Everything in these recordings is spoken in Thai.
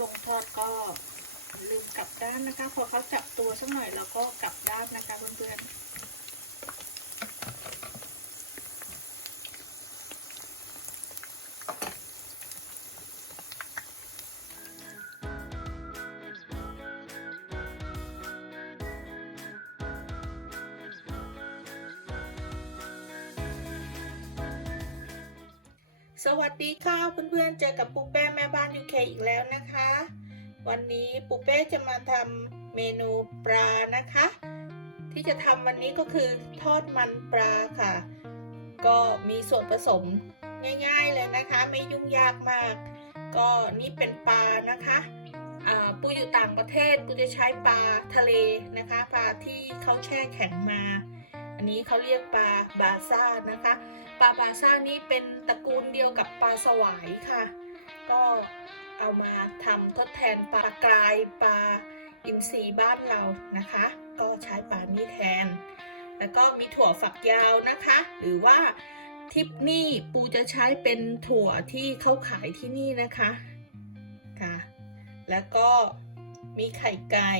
ลงทอดก็ลืมกลับด้านนะคะ พอเขาจับตัวสักหน่อยแล้วก็กลับด้านนะคะเพื่อนๆ สวัสดีค่ะเพื่อนๆเจอกับปูเป้แม่บ้านยูเคอีกแล้วนะคะ วันนี้ปูเป้จะมาทำเมนูปลานะคะ ที่จะทำวันนี้ก็คือทอดมันปลาค่ะ ก็มีส่วนผสมง่ายๆเลยนะคะ ไม่ยุ่งยากมาก ก็นี่เป็นปลานะคะปูอยู่ต่างประเทศปูจะใช้ปลาทะเลนะคะปลาที่เขาแช่แข็งมา อันนี้เขาเรียกปลาบาซ่านะคะ ปลาบาซ่านี้เป็นตระกูลเดียวกับปลาสวายค่ะ ก็เอามาทำทดแทนปลากรายปลาอินทรีบ้านเรานะคะ ก็ใช้ปลานี้แทน แล้วก็มีถั่วฝักยาวนะคะ หรือว่าทิปนี่ปูจะใช้เป็นถั่วที่เขาขายที่นี่นะคะค่ะ แล้วก็มีไข่ไก่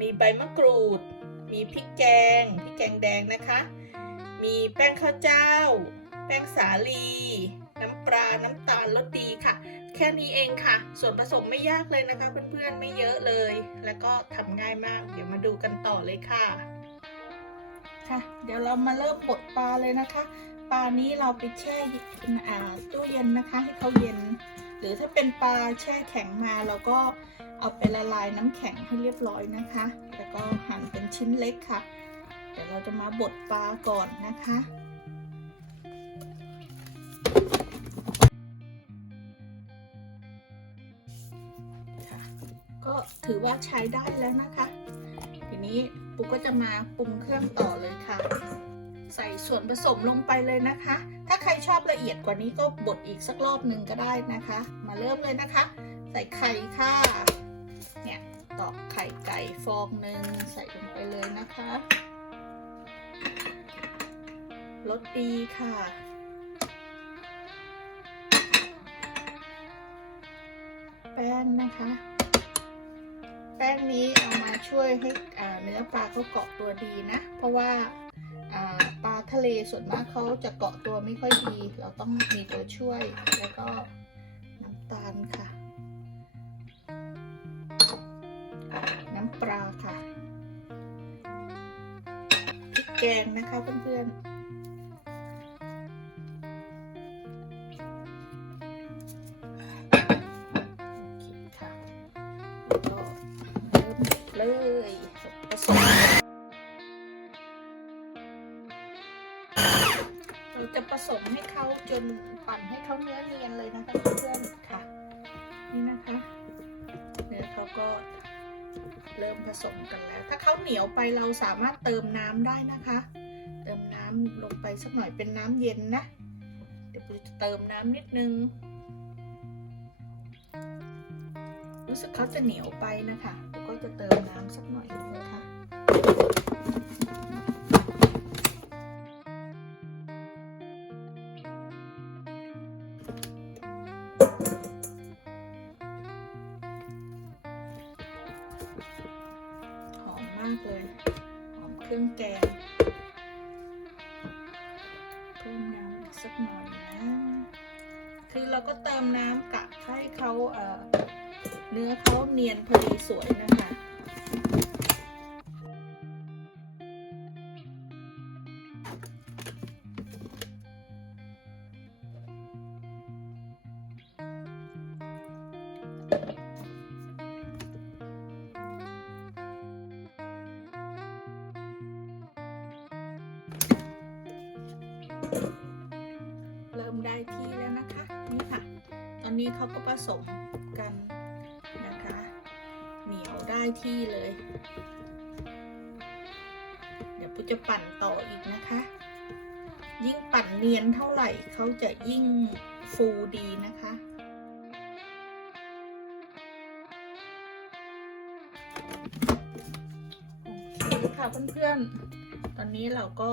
มีใบมะกรูด มีพริกแกงพริกแกงแดงนะคะ มีแป้งข้าวเจ้า แป้งสาลี น้ำปลา น้ำตาลรสดีค่ะ แค่นี้เองค่ะ ส่วนผสมไม่ยากเลยนะคะ เพื่อนๆไม่เยอะเลย แล้วก็ทำง่ายมาก เดี๋ยวมาดูกันต่อเลยค่ะค่ะ เดี๋ยวเรามาเริ่มบดปลาเลยนะคะ ปลานี้เราไปแช่ตู้เย็นนะคะ ให้เขาเย็น หรือถ้าเป็นปลาแช่แข็งมาเราก็เอาไปละลายน้ำแข็งให้เรียบร้อยนะคะ แล้วก็หั่นเป็นชิ้นเล็กค่ะ เดี๋ยวเราจะมาบดปลาก่อนนะคะก็ถือว่าใช้ได้แล้วนะคะ ทีนี้ปุ๊กก็จะมาปรุงเครื่องต่อเลยค่ะ ใส่ส่วนผสมลงไปเลยนะคะ ถ้าใครชอบละเอียดกว่านี้ก็บดอีกสักรอบหนึ่งก็ได้นะคะ มาเริ่มเลยนะคะ ใส่ไข่ค่ะ ตอกไข่ไก่ฟองหนึ่งใส่ลงไปเลยนะคะรสดีค่ะแป้งนะคะ แป้งนี้เอามาช่วยให้อ่าเนื้อปลาเขาเกาะตัวดีนะ เพราะว่าปลาทะเลส่วนมากเขาจะเกาะตัวไม่ค่อยดี เราต้องมีตัวช่วยแล้วก็น้ำตาลค่ะ ปลาค่ะพริกแกงนะคะเพื่อนๆโอเคค่ะแล้วก็เริ่มเลยผสมเราจะผสมให้เขาจนปั่นให้เขาเนื้อเนียนเลยนะคะ ผสมกันแล้ว ถ้าเขาเหนียวไปเราสามารถเติมน้ำได้นะคะ เติมน้ำลงไปสักหน่อยเป็นน้ำเย็นนะ เดี๋ยวจะเติมน้ำนิดนึง รู้สึกเขาจะเหนียวไปนะคะก็จะเติมน้ำสักหน่อยนะคะ เลย หอมเครื่องแกง เพิ่มน้ำอีกสักหน่อยนะ คือเราก็เติมน้ำกะให้เขาเเนื้อเขาเนียนพอดีสวยนะคะ นี้เขาก็ผสมกันนะคะ เหนียวได้ที่เลย เดี๋ยวปูจะปั่นต่ออีกนะคะ ยิ่งปั่นเนียนเท่าไหร่เขาจะยิ่งฟูดีนะคะโอเคค่ะเพื่อนๆ ตอนนี้เราก็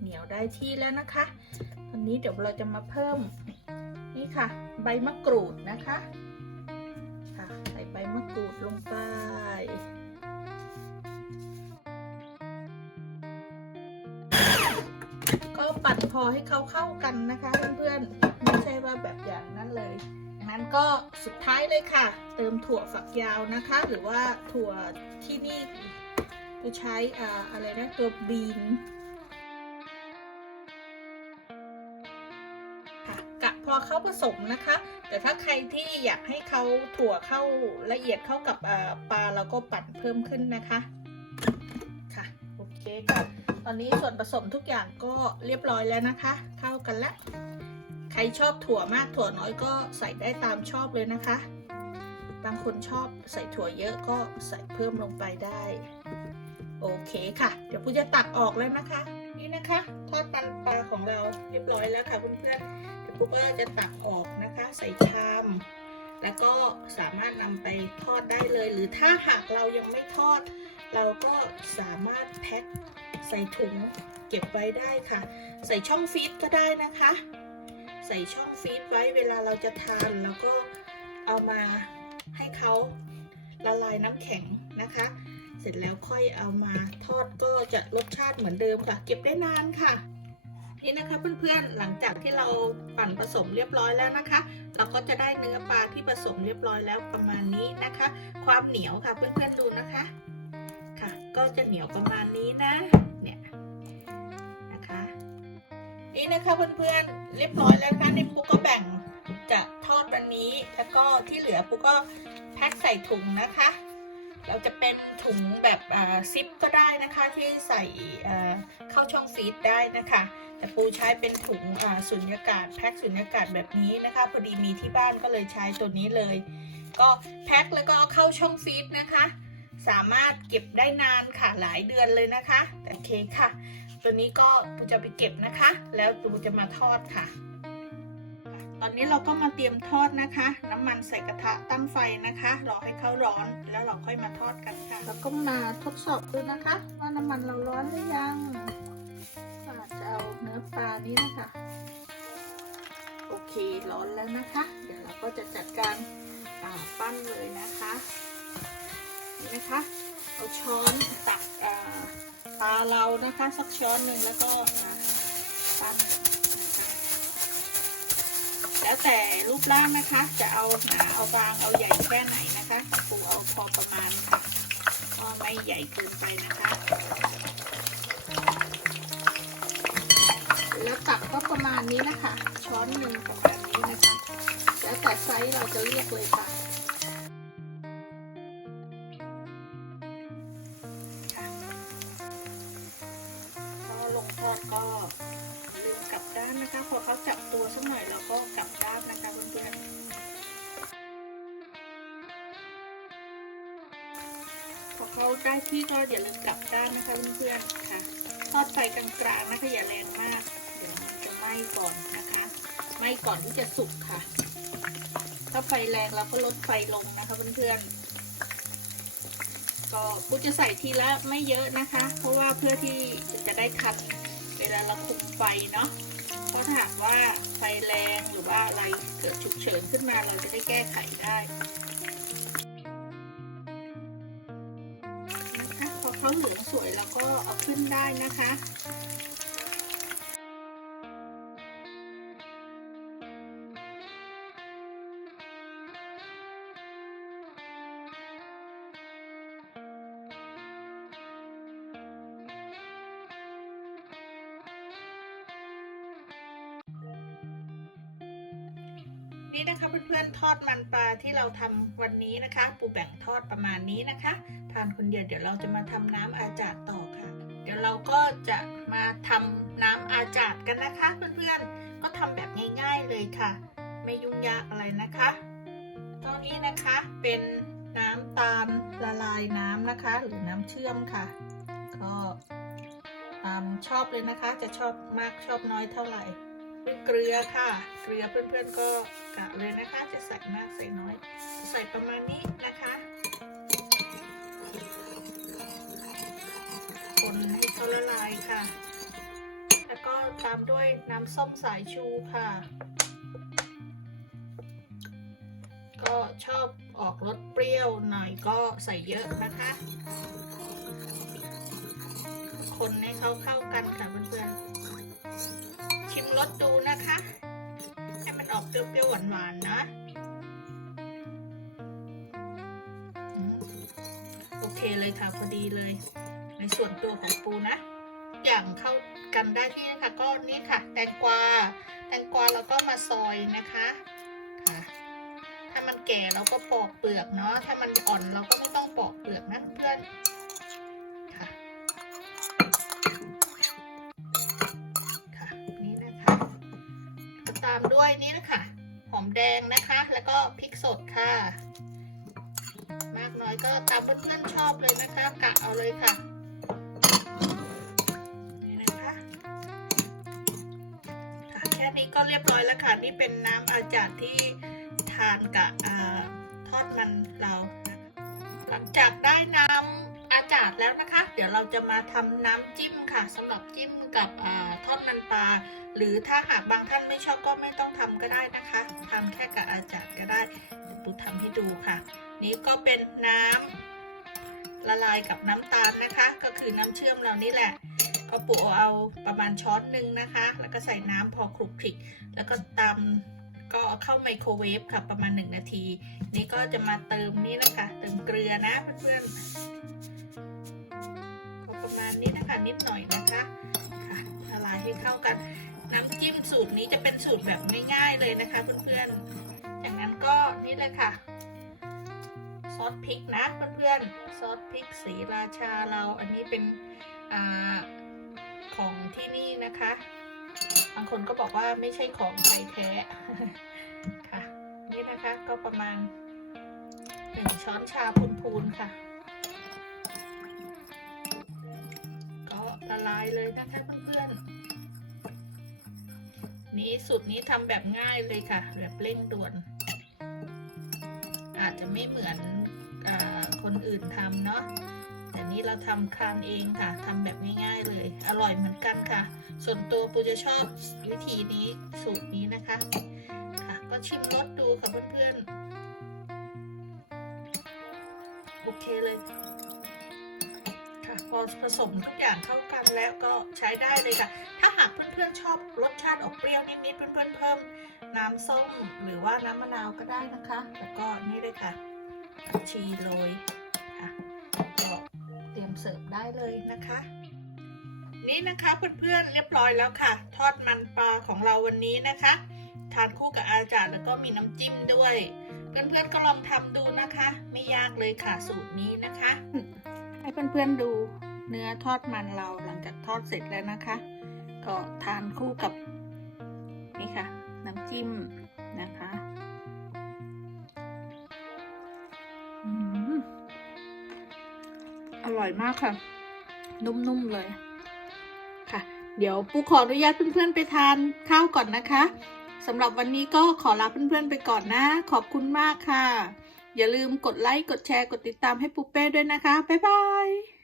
เหนียวได้ที่แล้วนะคะ ตอนนี้เดี๋ยวเราจะมาเพิ่มนี่ค่ะ ใบมะกรูดนะคะใส่ใบมะกรูดลงไปก็ปั่นพอให้เขาเข้ากันนะคะเพื่อนๆไม่ใช่ว่าแบบอย่างนั้นเลยดังนั้นก็สุดท้ายเลยค่ะ เติมถั่วฝักยาวนะคะ หรือว่าถั่วที่นี่จะใช้อ่าอะไรนะตัวบีน ข้าผสมนะคะ แต่ถ้าใครที่อยากให้เขาถั่วเข้าละเอียดเข้ากับอ่าปลาเราก็ปั่นเพิ่มขึ้นนะคะค่ะโอเคค่ะตอนนี้ส่วนผสมทุกอย่างก็เรียบร้อยแล้วนะคะเข้ากันละใครชอบถั่วมากถั่วน้อยก็ใส่ได้ตามชอบเลยนะคะ บางคนชอบใส่ถั่วเยอะก็ใส่เพิ่มลงไปได้ โอเคค่ะ เดี๋ยวปูจะตักออกแล้วนะคะ นี่นะคะทอดมันปลาของเราเรียบร้อยแล้วค่ะเพื่อนๆ ปูก็จะตักออกนะคะ ใส่ชาม แล้วก็สามารถนำไปทอดได้เลย หรือถ้าหากเรายังไม่ทอด เราก็สามารถแพ็คใส่ถุงเก็บไว้ได้ค่ะ ใส่ช่องฟีดก็ได้นะคะ ใส่ช่องฟีดไว้เวลาเราจะทานแล้วก็เอามาให้เขาละลายน้ำแข็งนะคะ เสร็จแล้วค่อยเอามาทอดก็จะรสชาติเหมือนเดิมค่ะ เก็บได้นานค่ะ นี่นะคะเพื่อนๆหลังจากที่เราปั่นผสมเรียบร้อยแล้วนะคะ เราก็จะได้เนื้อปลาที่ผสมเรียบร้อยแล้วประมาณนี้นะคะ ความเหนียวค่ะเพื่อนๆดูนะคะค่ะ ก็จะเหนียวประมาณนี้นะเนี่ยนะคะ นี่นะคะเพื่อนๆเรียบร้อยแล้วนะคะนี่ปุ๊กก็แบ่งจะทอดวันนี้แล้วก็ที่เหลือปุ๊กก็แพ็คใส่ถุงนะคะ เราจะเป็นถุงแบบซิปก็ได้นะคะที่ใส่เข้าช่องฟีดได้นะคะ แต่ปูใช้เป็นถุงอ่าสุญญากาศแพ็คสุญญากาศแบบนี้นะคะ พอดีมีที่บ้านก็เลยใช้ตัวนี้เลย ก็แพ็คแล้วก็เอาเข้าช่องฟีดนะคะ สามารถเก็บได้นานค่ะหลายเดือนเลยนะคะโอเคค่ะ ตัวนี้ก็ปูจะไปเก็บนะคะ แล้วปูจะมาทอดค่ะ ตอนนี้เราก็มาเตรียมทอดนะคะ น้ำมันใส่กระทะตั้งไฟนะคะรอให้เขาร้อนแล้วเราค่อยมาทอดกันค่ะ แล้วก็มาทดสอบดูนะคะ ว่าน้ำมันเราร้อนหรือยัง เนื้อปลานี้นะคะ โอเคร้อนแล้วนะคะ เดี๋ยวเราก็จะจัดการาปั้นเลยนะคะนี่นะคะเอาช้อนตักปลาเรานะคะสักช้อนหนึ่งแล้วก็ปั้นแล้วแต่รูปร่างนะคะ จะเอาหนาเอาบางเอาใหญ่แค่ไหนนะคะปูเอาพอประมาณค่ะก็ไม่ใหญ่เกินไปนะคะ ตักก็ประมาณนี้นะคะ ช้อนหนึ่งประมาณนี้นะคะแล้วแต่ไซส์เราจะเรียกเลยค่ะก็ลงทอดก็ลืมกลับด้านนะคะพอเขาจับตัวสักหน่อยเราก็กลับด้านนะคะเพื่อนๆพอเขาได้ที่ก็อย่าลืมกลับด้านนะคะเพื่อนๆค่ะทอดไฟกลางๆนะคะอย่าแรงมาก ไหม้ก่อนนะคะไหม้ก่อนที่จะสุกค่ะ ถ้าไฟแรงเราก็ลดไฟลงนะคะเพื่อนๆก็ปูจะใส่ทีละไม่เยอะนะคะ เพราะว่าเพื่อที่จะได้ทันเวลาเราคุมไฟเนาะเพราะถ้าหากว่าไฟแรงหรือว่าอะไรเกิดฉุกเฉินขึ้นมาเราจะได้แก้ไขได้นะคะพอเขาเหลืองสวยเราก็เอาขึ้นได้นะคะ นี่นะคะเพื่อนๆทอดมันปลาที่เราทำวันนี้นะคะ ปูแบ่งทอดประมาณนี้นะคะ ทานคนเดียวเดี๋ยวเราจะมาทำน้ำอาจาดต่อค่ะ เดี๋ยวเราก็จะมาทำน้ำอาจาดกันนะคะ เพื่อนๆก็ทำแบบง่ายๆเลยค่ะ ไม่ยุ่งยากอะไรนะคะตอนนี้นะคะเป็นน้ำตาลละลายน้ำนะคะ หรือน้ำเชื่อมค่ะ ก็ตามชอบเลยนะคะ จะชอบมากชอบน้อยเท่าไหร่ เป็นเกลือค่ะ เกลือเพื่อนๆก็กะเลยนะคะ จะใส่มากใส่น้อย ใส่ประมาณนี้นะคะคนให้เขาละลายค่ะ แล้วก็ตามด้วยน้ำส้มสายชูค่ะ ก็ชอบออกรสเปรี้ยวหน่อยก็ใส่เยอะนะคะ คนให้เขาเข้ากันค่ะเพื่อนๆ ชิมรสดูนะคะ ให้มันออกเปรี้ยวๆหวานๆนะ โอเคเลยค่ะพอดีเลย ในส่วนตัวของปูนะ อย่างเข้ากันได้ที่นะคะก็นี่ค่ะ แตงกวา แตงกวาเราก็มาซอยนะคะค่ะถ้ามันแก่เราก็ปอกเปลือกเนาะ ถ้ามันอ่อนเราก็ไม่ต้องปอกเปลือกนะเพื่อน ตามด้วยนี่นะคะหอมแดงนะคะ แล้วก็พริกสดค่ะ มากน้อยก็ตามเพื่อนๆชอบเลยนะคะกะเอาเลยค่ะนี่นะคะค่ะแค่นี้ก็เรียบร้อยแล้วค่ะนี่เป็นน้ำอาจารย์ที่ทานกับอทอดมันเรานะหลังจากได้น้ำ อาจารย์แล้วนะคะ เดี๋ยวเราจะมาทำน้ำจิ้มค่ะสำหรับจิ้มกับอทอดมันปลา หรือถ้าหากบางท่านไม่ชอบก็ไม่ต้องทำก็ได้นะคะทำแค่กับอาจารย์ก็ได้เดี๋ยวปูทำให้ดูค่ะ นี่ก็เป็นน้ำละลายกับน้ำตาลนะคะ ก็คือน้ำเชื่อมเรานี่แหละก็ปูเอาประมาณช้อนหนึ่งนะคะ แล้วก็ใส่น้ำพอคลุกคลิก แล้วก็ตามก็เข้าไมโครเวฟค่ะประมาณ 1 นาที นี่ก็จะมาเติมนี่นะคะ เติมเกลือนะเพื่อนๆ ประมาณนี้นะคะนิดหน่อยนะคะค่ะละลายให้เข้ากัน น้ำจิ้มสูตรนี้จะเป็นสูตรแบบง่ายๆเลยนะคะเพื่อนๆจากนั้นก็นี่เลยค่ะซอสพริกนะเพื่อนๆซอสพริกสีราชาเราอันนี้เป็นอของที่นี่นะคะบางคนก็บอกว่าไม่ใช่ของไทยแท้ค่ะนี่นะคะก็ประมาณหนึ่งช้อนชาพูนๆค่ะ เลยนะคะเพื่อนๆ นี้สูตรนี้ทำแบบง่ายเลยค่ะ แบบเร่งด่วน อาจจะไม่เหมือนอคนอื่นทำเนาะแต่นี้เราทำคานเองค่ะทำแบบง่ายๆเลย อร่อยเหมือนกันค่ะ ส่วนตัวปูจะชอบวิธีนี้สูตรนี้นะคะค่ะ ก็ชิมรสดูค่ะเพื่อนๆ โอเคเลย พอผสมทุกอย่างเข้ากันแล้วก็ใช้ได้เลยค่ะ ถ้าหากเพื่อนๆชอบรสชาติออกเปรี้ยวนิดๆเพื่อนๆเพิ่มน้ำส้มหรือว่าน้ำมะนาวก็ได้นะคะ แล้วก็นี่เลยค่ะผักชีโรยค่ะก็เตรียมเสิร์ฟได้เลยนะคะ นี่นะคะเพื่อนๆเรียบร้อยแล้วค่ะ ทอดมันปลาของเราวันนี้นะคะทานคู่กับอาจารย์แล้วก็มีน้ำจิ้มด้วย เพื่อนๆก็ลองทำดูนะคะ ไม่ยากเลยค่ะสูตรนี้นะคะ ให้เพื่อนๆดูเนื้อทอดมันเราหลังจากทอดเสร็จแล้วนะคะ ก็ทานคู่กับนี่ค่ะ น้ำจิ้มนะคะอร่อยมากค่ะ นุ่มๆเลยค่ะ เดี๋ยวปูขออนุญาตเพื่อนๆไปทานข้าวก่อนนะคะสำหรับวันนี้ก็ขอลาเพื่อนๆไปก่อนนะ ขอบคุณมากค่ะ อย่าลืมกดไลค์ กดแชร์ กดติดตามให้ปูเป้ด้วยนะคะ บ๊ายบาย